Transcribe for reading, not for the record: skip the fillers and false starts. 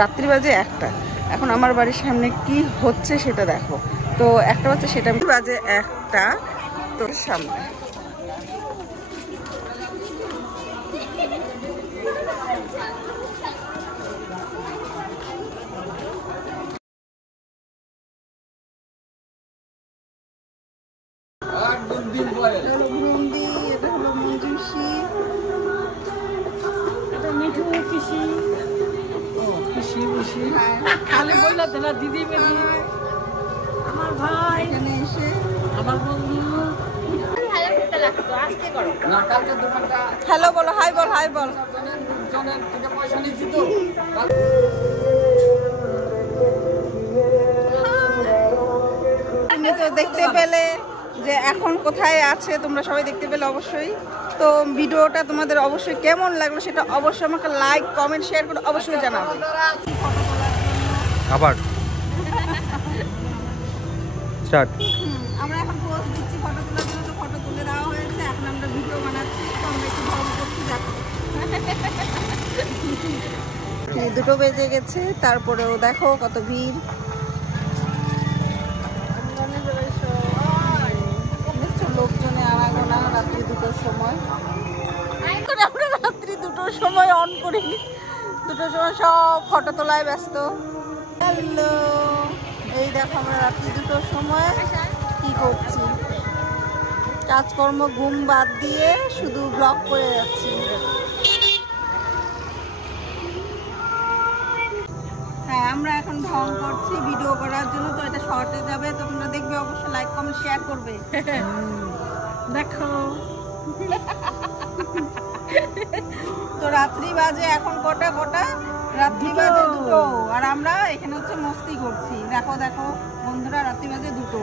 রাত্রি বাজে 1টা। এখন আমার বাড়ির সামনে কি হচ্ছে সেটা দেখো। তো 1টা বাজে, সেটা বাজে 1টা। তোর সামনে বুন্দি, এটা হলো মঞ্জুষি, এটা মিঠু পিসি। পিসি পিসি খালি বললা তোলা দিদি মেদি, আমার ভাই এখানে এসে, আমার বন্ধু। হ্যালো বলো, হাই বল, হাই বল। তুমি তো দেখতে পেলে যে এখন কোথায় আছে, তোমরা সবাই দেখতে পেলে অবশ্যই। তো ভিডিওটা তোমাদের অবশ্যই কেমন লাগলো সেটা অবশ্যই আমাকে লাইক, কমেন্ট, শেয়ার করে অবশ্যই জানাবে। আবার স্টার্ট। আমরা এখন পোজ দিচ্ছি ফটো তোলার জন্য, তো ফটো তুলে দেওয়া হয়েছে। এখন আমরা ভিডিও বানাচ্ছি, তো আমরা একটু ভ্রমণ করতে যাচ্ছি। 2টো বেজে গেছে, তারপরেও দেখো কত ভিড়। লোকজনে আনাগোনা রাত্রি 2টোর সময়। আমরা রাত্রি 2টোর সময় অন করিনি, 2টোর সময় সব ফটো তোলায় ব্যস্ত। হ্যালো, এই দেখো আমরা রাত্রি 2টোর সময় কি করছি, কাজকর্ম ঘুম বাদ দিয়ে শুধু ব্লগ করে যাচ্ছি। হ্যাঁ, আমরা এখন ঢং করছি ভিডিও করার জন্য, তো এটা শর্টে যাবে, তো তোমরা দেখবে অবশ্যই, লাইক কমেন্ট শেয়ার করবে। দেখো তো রাত্রি বাজে এখন কটা, রাত্রি বাজে 2টো, আর আমরা এখানে হচ্ছে মস্তি করছি। দেখো দেখো বন্ধুরা, রাত্রি বাজে 2টো।